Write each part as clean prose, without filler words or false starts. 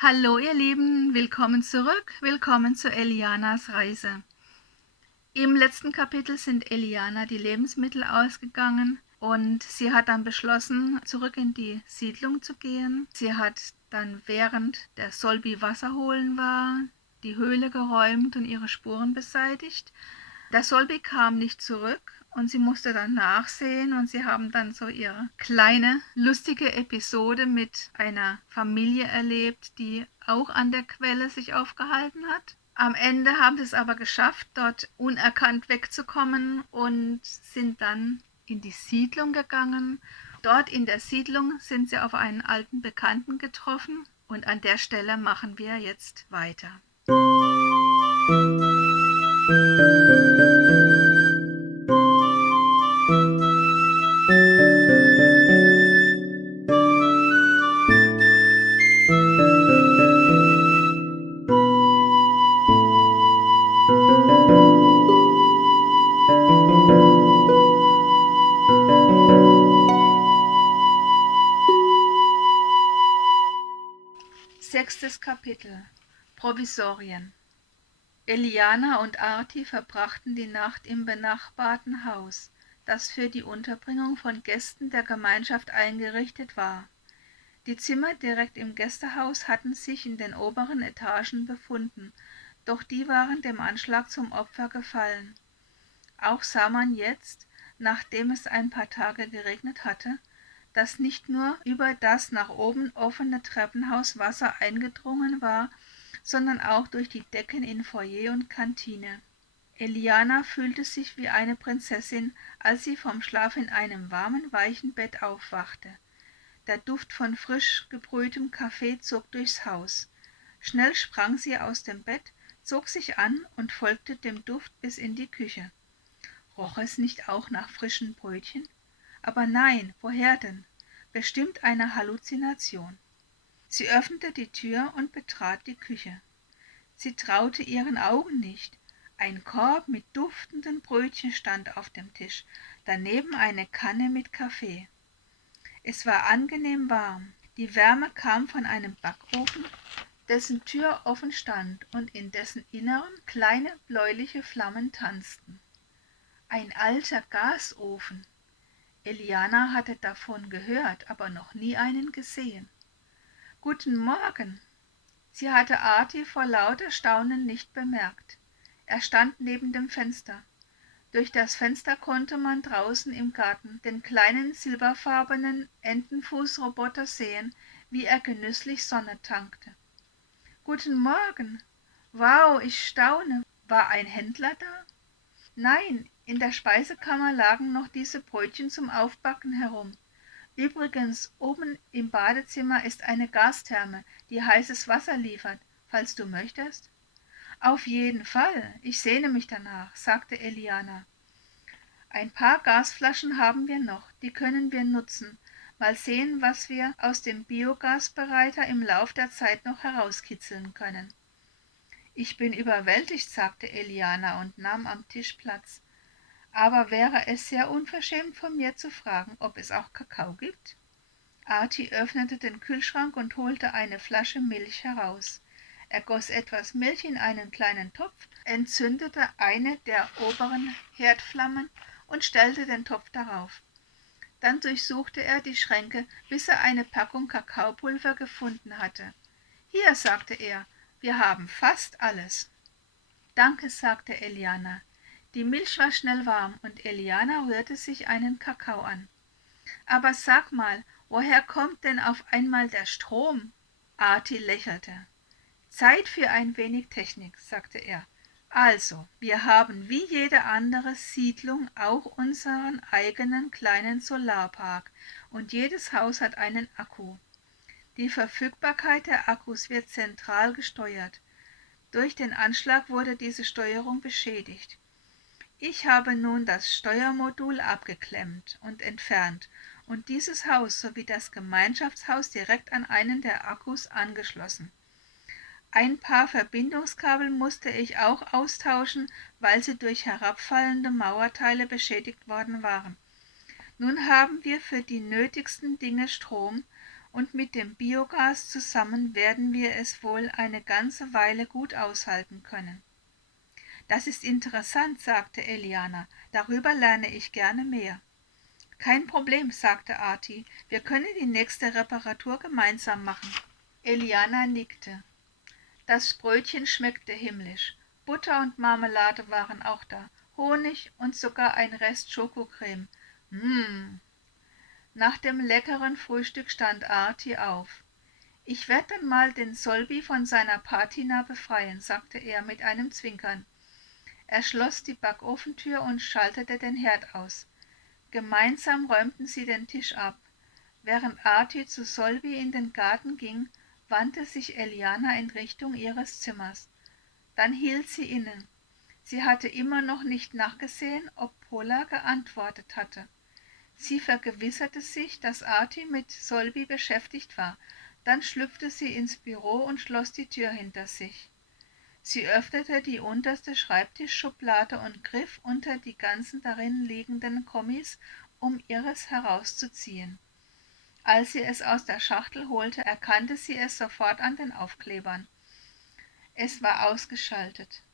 Hallo ihr Lieben, willkommen zurück, willkommen zu Elianas Reise. Im letzten Kapitel sind Eliana die Lebensmittel ausgegangen und sie hat dann beschlossen, zurück in die Siedlung zu gehen. Sie hat dann, während der Solbi Wasser holen war, die Höhle geräumt und ihre Spuren beseitigt. Der Solbi kam nicht zurück und sie musste dann nachsehen und sie haben dann so ihre kleine, lustige Episode mit einer Familie erlebt, die auch an der Quelle sich aufgehalten hat. Am Ende haben sie es aber geschafft, dort unerkannt wegzukommen und sind dann in die Siedlung gegangen. Dort in der Siedlung sind sie auf einen alten Bekannten getroffen und an der Stelle machen wir jetzt weiter. 6. Kapitel Provisorien. Eliana und Arti verbrachten die Nacht im benachbarten Haus, das für die Unterbringung von Gästen der Gemeinschaft eingerichtet war. Die Zimmer direkt im Gästehaus hatten sich in den oberen Etagen befunden, doch die waren dem Anschlag zum Opfer gefallen. Auch sah man jetzt, nachdem es ein paar Tage geregnet hatte, dass nicht nur über das nach oben offene Treppenhaus Wasser eingedrungen war, sondern auch durch die Decken in Foyer und Kantine. Eliana fühlte sich wie eine Prinzessin, als sie vom Schlaf in einem warmen, weichen Bett aufwachte. Der Duft von frisch gebrühtem Kaffee zog durchs Haus. Schnell sprang sie aus dem Bett, zog sich an und folgte dem Duft bis in die Küche. Roch es nicht auch nach frischen Brötchen? Aber nein, woher denn? Bestimmt eine Halluzination. Sie öffnete die Tür und betrat die Küche. Sie traute ihren Augen nicht. Ein Korb mit duftenden Brötchen stand auf dem Tisch, daneben eine Kanne mit Kaffee. Es war angenehm warm. Die Wärme kam von einem Backofen, dessen Tür offen stand und in dessen Innerem kleine bläuliche Flammen tanzten. Ein alter Gasofen. Eliana hatte davon gehört, aber noch nie einen gesehen. »Guten Morgen!« Sie hatte Arti vor lauter Staunen nicht bemerkt. Er stand neben dem Fenster. Durch das Fenster konnte man draußen im Garten den kleinen silberfarbenen Entenfußroboter sehen, wie er genüsslich Sonne tankte. »Guten Morgen! Wow, ich staune! War ein Händler da?« »Nein, in der Speisekammer lagen noch diese Brötchen zum Aufbacken herum. Übrigens, oben im Badezimmer ist eine Gastherme, die heißes Wasser liefert, falls du möchtest.« »Auf jeden Fall, ich sehne mich danach«, sagte Eliana. »Ein paar Gasflaschen haben wir noch, die können wir nutzen. Mal sehen, was wir aus dem Biogasbereiter im Lauf der Zeit noch herauskitzeln können.« »Ich bin überwältigt«, sagte Eliana und nahm am Tisch Platz. »Aber wäre es sehr unverschämt von mir zu fragen, ob es auch Kakao gibt?« Arti öffnete den Kühlschrank und holte eine Flasche Milch heraus. Er goss etwas Milch in einen kleinen Topf, entzündete eine der oberen Herdflammen und stellte den Topf darauf. Dann durchsuchte er die Schränke, bis er eine Packung Kakaopulver gefunden hatte. »Hier«, sagte er, »wir haben fast alles.« »Danke«, sagte Eliana. Die Milch war schnell warm und Eliana rührte sich einen Kakao an. »Aber sag mal, woher kommt denn auf einmal der Strom?« Arti lächelte. »Zeit für ein wenig Technik«, sagte er. »Also, wir haben wie jede andere Siedlung auch unseren eigenen kleinen Solarpark und jedes Haus hat einen Akku. Die Verfügbarkeit der Akkus wird zentral gesteuert. Durch den Anschlag wurde diese Steuerung beschädigt. Ich habe nun das Steuermodul abgeklemmt und entfernt und dieses Haus sowie das Gemeinschaftshaus direkt an einen der Akkus angeschlossen. Ein paar Verbindungskabel musste ich auch austauschen, weil sie durch herabfallende Mauerteile beschädigt worden waren. Nun haben wir für die nötigsten Dinge Strom und mit dem Biogas zusammen werden wir es wohl eine ganze Weile gut aushalten können. Das ist interessant, sagte Eliana, darüber lerne ich gerne mehr. Kein Problem, sagte Arti, wir können die nächste Reparatur gemeinsam machen. Eliana nickte. Das Brötchen schmeckte himmlisch. Butter und Marmelade waren auch da, Honig und sogar ein Rest Schokocreme. Nach dem leckeren Frühstück stand Arti auf. Ich werde dann mal den Solbi von seiner Patina befreien, sagte er mit einem Zwinkern. Er schloss die Backofentür und schaltete den Herd aus. Gemeinsam räumten sie den Tisch ab. Während Arti zu Solbi in den Garten ging, wandte sich Eliana in Richtung ihres Zimmers. Dann hielt sie inne. Sie hatte immer noch nicht nachgesehen, ob Pola geantwortet hatte. Sie vergewisserte sich, dass Arti mit Solbi beschäftigt war. Dann schlüpfte sie ins Büro und schloss die Tür hinter sich. Sie öffnete die unterste Schreibtischschublade und griff unter die ganzen darin liegenden Kommis, um ihres herauszuziehen. Als sie es aus der Schachtel holte, erkannte sie es sofort an den Aufklebern. Es war ausgeschaltet.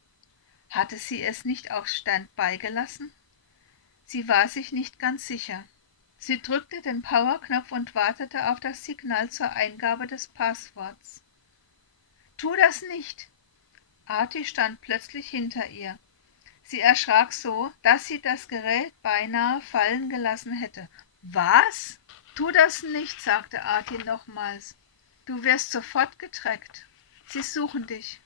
Hatte sie es nicht auf Standby gelassen? Sie war sich nicht ganz sicher. Sie drückte den Powerknopf und wartete auf das Signal zur Eingabe des Passworts. »Tu das nicht!« Arti stand plötzlich hinter ihr. Sie erschrak so, dass sie das Gerät beinahe fallen gelassen hätte. »Was?« »Tu das nicht«, sagte Arti nochmals. »Du wirst sofort getrackt. Sie suchen dich.«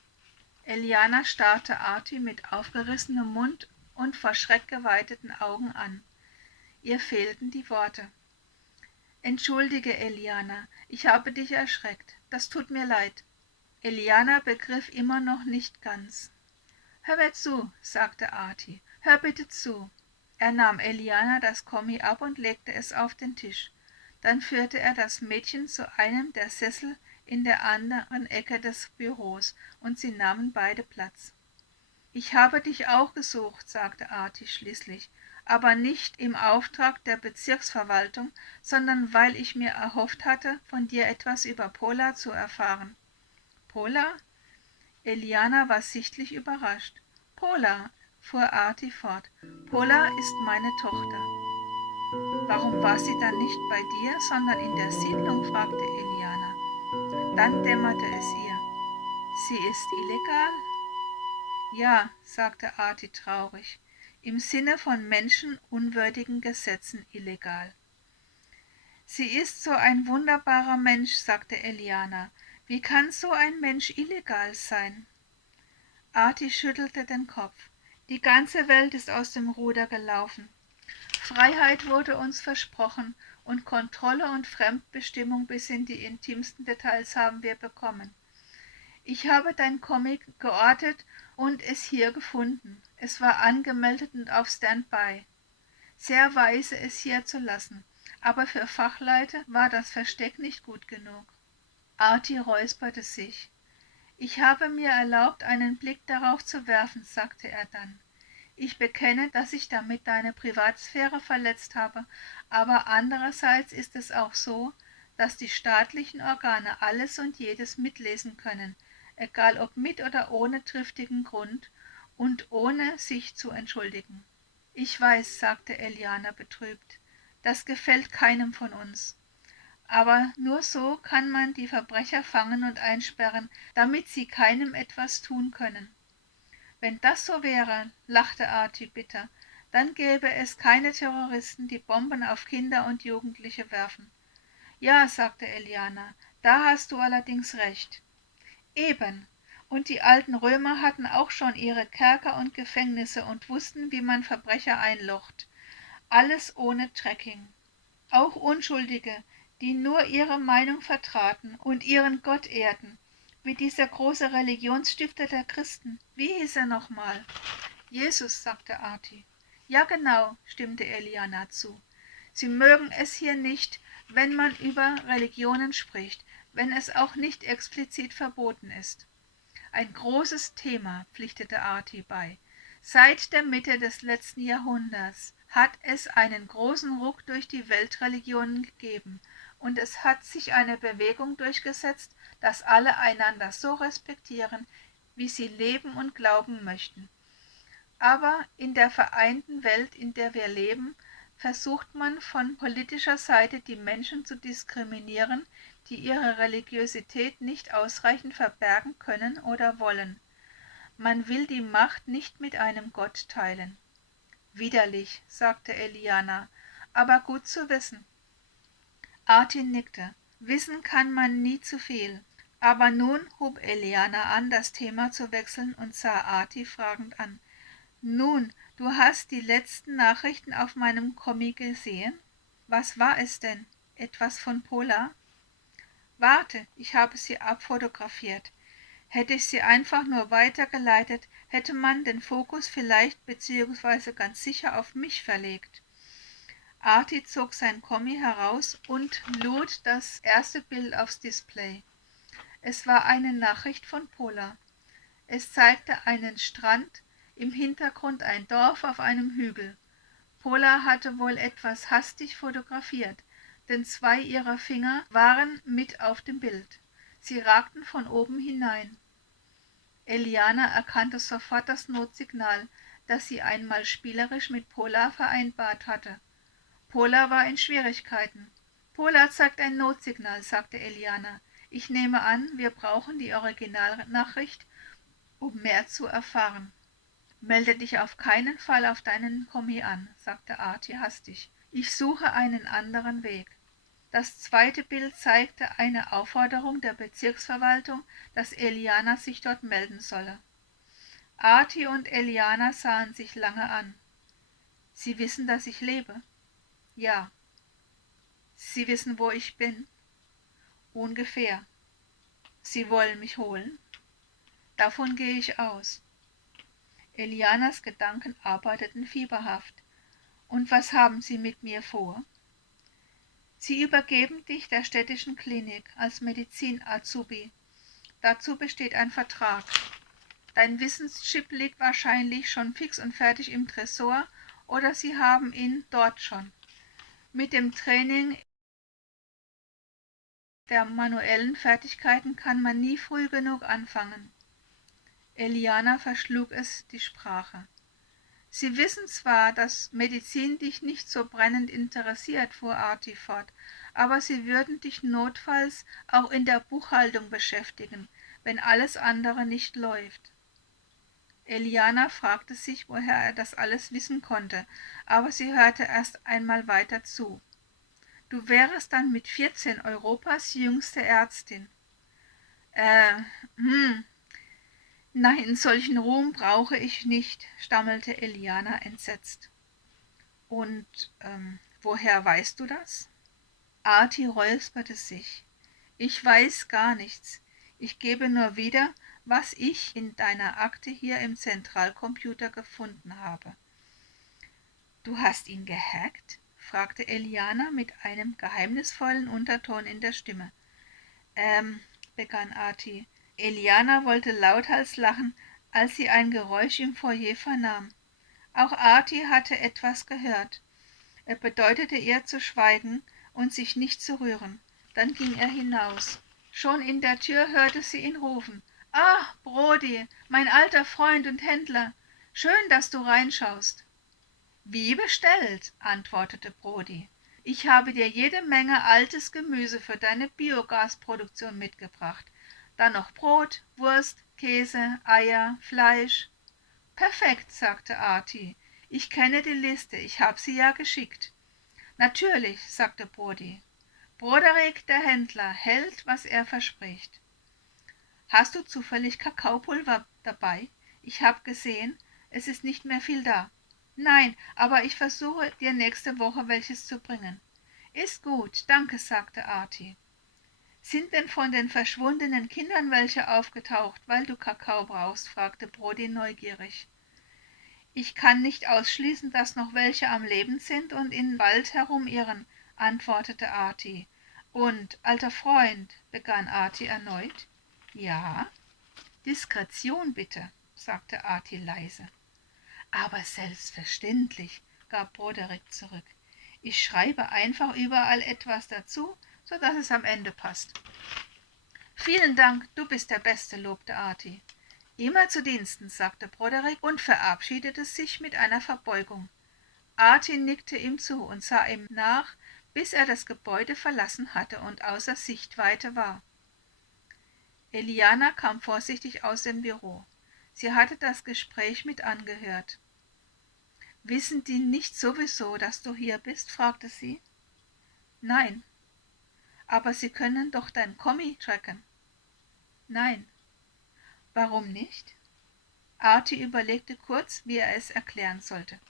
Eliana starrte Arti mit aufgerissenem Mund und vor Schreck geweiteten Augen an. Ihr fehlten die Worte. »Entschuldige, Eliana, ich habe dich erschreckt. Das tut mir leid.« Eliana begriff immer noch nicht ganz. »Hör mir zu«, sagte Arti. »Hör bitte zu.« Er nahm Eliana das Kommi ab und legte es auf den Tisch. Dann führte er das Mädchen zu einem der Sessel in der anderen Ecke des Büros, und sie nahmen beide Platz. »Ich habe dich auch gesucht«, sagte Arti schließlich, »aber nicht im Auftrag der Bezirksverwaltung, sondern weil ich mir erhofft hatte, von dir etwas über Pola zu erfahren.« »Pola?« Eliana war sichtlich überrascht. »Pola«, fuhr Arti fort, »Pola ist meine Tochter.« »Warum war sie dann nicht bei dir, sondern in der Siedlung?«, fragte Eliana. Dann dämmerte es ihr. »Sie ist illegal?« »Ja«, sagte Arti traurig, »im Sinne von menschenunwürdigen Gesetzen illegal.« »Sie ist so ein wunderbarer Mensch«, sagte Eliana. »Wie kann so ein Mensch illegal sein?« Arti schüttelte den Kopf. »Die ganze Welt ist aus dem Ruder gelaufen. Freiheit wurde uns versprochen, und Kontrolle und Fremdbestimmung bis in die intimsten Details haben wir bekommen. Ich habe dein Comic geortet und es hier gefunden. Es war angemeldet und auf Standby. Sehr weise, es hier zu lassen, aber für Fachleute war das Versteck nicht gut genug.« Arti räusperte sich. »Ich habe mir erlaubt, einen Blick darauf zu werfen«, sagte er dann. »Ich bekenne, dass ich damit deine Privatsphäre verletzt habe, aber andererseits ist es auch so, dass die staatlichen Organe alles und jedes mitlesen können, egal ob mit oder ohne triftigen Grund und ohne sich zu entschuldigen.« »Ich weiß«, sagte Eliana betrübt, »das gefällt keinem von uns. Aber nur so kann man die Verbrecher fangen und einsperren, damit sie keinem etwas tun können.« »Wenn das so wäre«, lachte Arti bitter, »dann gäbe es keine Terroristen, die Bomben auf Kinder und Jugendliche werfen.« »Ja«, sagte Eliana, »da hast du allerdings recht.« »Eben. Und die alten Römer hatten auch schon ihre Kerker und Gefängnisse und wussten, wie man Verbrecher einlocht. Alles ohne Tracking. Auch Unschuldige, die nur ihre Meinung vertraten und ihren Gott ehrten, wie dieser große Religionsstifter der Christen. Wie hieß er nochmal?« »Jesus«, sagte Arti. »Ja, genau«, stimmte Eliana zu. »Sie mögen es hier nicht, wenn man über Religionen spricht, wenn es auch nicht explizit verboten ist.« »Ein großes Thema«, pflichtete Arti bei. »Seit der Mitte des letzten Jahrhunderts hat es einen großen Ruck durch die Weltreligionen gegeben, und es hat sich eine Bewegung durchgesetzt, dass alle einander so respektieren, wie sie leben und glauben möchten. Aber in der vereinten Welt, in der wir leben, versucht man von politischer Seite die Menschen zu diskriminieren, die ihre Religiosität nicht ausreichend verbergen können oder wollen. Man will die Macht nicht mit einem Gott teilen. Widerlich, sagte Eliana, aber gut zu wissen. Arti nickte. Wissen kann man nie zu viel. Aber nun hob Eliana an, das Thema zu wechseln und sah Arti fragend an. Nun, du hast die letzten Nachrichten auf meinem Comic gesehen? Was war es denn? Etwas von Pola? Warte, ich habe sie abfotografiert. Hätte ich sie einfach nur weitergeleitet, hätte man den Fokus vielleicht bzw. ganz sicher auf mich verlegt. Arti zog sein Kommi heraus und lud das erste Bild aufs Display. Es war eine Nachricht von Pola. Es zeigte einen Strand, im Hintergrund ein Dorf auf einem Hügel. Pola hatte wohl etwas hastig fotografiert, denn 2 ihrer Finger waren mit auf dem Bild. Sie ragten von oben hinein. Eliana erkannte sofort das Notsignal, das sie einmal spielerisch mit Pola vereinbart hatte. Pola war in Schwierigkeiten. Pola zeigt ein Notsignal, sagte Eliana. Ich nehme an, wir brauchen die Originalnachricht, um mehr zu erfahren. Melde dich auf keinen Fall auf deinen Kommi an, sagte Arti hastig. Ich suche einen anderen Weg. Das zweite Bild zeigte eine Aufforderung der Bezirksverwaltung, dass Eliana sich dort melden solle. Arti und Eliana sahen sich lange an. Sie wissen, dass ich lebe? Ja. Sie wissen, wo ich bin? Ungefähr. Sie wollen mich holen? Davon gehe ich aus. Elianas Gedanken arbeiteten fieberhaft. Und was haben Sie mit mir vor? Sie übergeben dich der städtischen Klinik als Medizin-Azubi. Dazu besteht ein Vertrag. Dein Wissenschip liegt wahrscheinlich schon fix und fertig im Tresor oder Sie haben ihn dort schon. Mit dem Training der manuellen Fertigkeiten kann man nie früh genug anfangen. Eliana verschlug es die Sprache. Sie wissen zwar, dass Medizin dich nicht so brennend interessiert, fuhr Arti fort, aber sie würden dich notfalls auch in der Buchhaltung beschäftigen, wenn alles andere nicht läuft. Eliana fragte sich, woher er das alles wissen konnte, aber sie hörte erst einmal weiter zu. Du wärest dann mit 14 Europas jüngste Ärztin. Äh, hm, Nein, solchen Ruhm brauche ich nicht, stammelte Eliana entsetzt. Und woher weißt du das? Arti räusperte sich. Ich weiß gar nichts. Ich gebe nur wieder, was ich in deiner Akte hier im Zentralcomputer gefunden habe. Du hast ihn gehackt? Fragte Eliana mit einem geheimnisvollen Unterton in der Stimme. Begann Arti. Eliana wollte lauthals lachen, als sie ein Geräusch im Foyer vernahm. Auch Arti hatte etwas gehört. Er bedeutete ihr zu schweigen und sich nicht zu rühren. Dann ging er hinaus. Schon in der Tür hörte sie ihn rufen. »Ah, Brody, mein alter Freund und Händler, schön, dass du reinschaust.« »Wie bestellt«, antwortete Brody. »Ich habe dir jede Menge altes Gemüse für deine Biogasproduktion mitgebracht. Dann noch Brot, Wurst, Käse, Eier, Fleisch.« »Perfekt«, sagte Arti. »Ich kenne die Liste, ich habe sie ja geschickt.« »Natürlich«, sagte Brody. »Broderick, der Händler, hält, was er verspricht.« »Hast du zufällig Kakaopulver dabei? Ich habe gesehen, es ist nicht mehr viel da.« »Nein, aber ich versuche, dir nächste Woche welches zu bringen.« »Ist gut, danke«, sagte Arti. »Sind denn von den verschwundenen Kindern welche aufgetaucht, weil du Kakao brauchst?« fragte Brody neugierig. »Ich kann nicht ausschließen, dass noch welche am Leben sind und im Wald herumirren«, antwortete Arti. »Und, alter Freund«, begann Arti erneut. »Ja?« »Diskretion bitte«, sagte Arti leise. »Aber selbstverständlich«, gab Broderick zurück. »Ich schreibe einfach überall etwas dazu, sodass es am Ende passt. »Vielen Dank, du bist der Beste«, lobte Artie. »Immer zu Diensten«, sagte Broderick und verabschiedete sich mit einer Verbeugung. Artie nickte ihm zu und sah ihm nach, bis er das Gebäude verlassen hatte und außer Sichtweite war. Eliana kam vorsichtig aus dem Büro. Sie hatte das Gespräch mit angehört. »Wissen die nicht sowieso, dass du hier bist?« fragte sie. »Nein.« »Aber sie können doch dein Kommi tracken.« »Nein.« »Warum nicht?« Artie überlegte kurz, wie er es erklären sollte.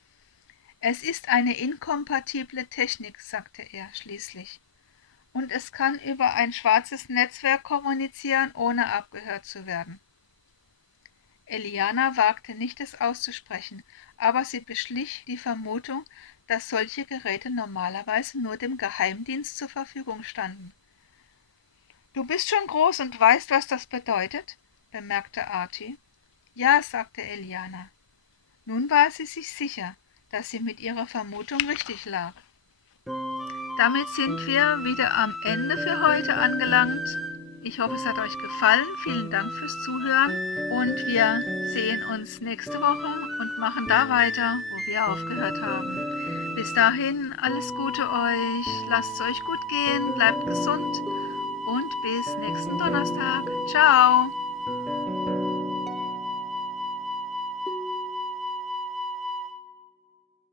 »Es ist eine inkompatible Technik«, sagte er schließlich. »Und es kann über ein schwarzes Netzwerk kommunizieren, ohne abgehört zu werden.« Eliana wagte nicht, es auszusprechen, aber sie beschlich die Vermutung, dass solche Geräte normalerweise nur dem Geheimdienst zur Verfügung standen. »Du bist schon groß und weißt, was das bedeutet?«, bemerkte Artie. »Ja«, sagte Eliana. Nun war sie sich sicher, dass sie mit ihrer Vermutung richtig lag. Damit sind wir wieder am Ende für heute angelangt. Ich hoffe, es hat euch gefallen. Vielen Dank fürs Zuhören und wir sehen uns nächste Woche und machen da weiter, wo wir aufgehört haben. Bis dahin, alles Gute euch, lasst es euch gut gehen, bleibt gesund und bis nächsten Donnerstag. Ciao!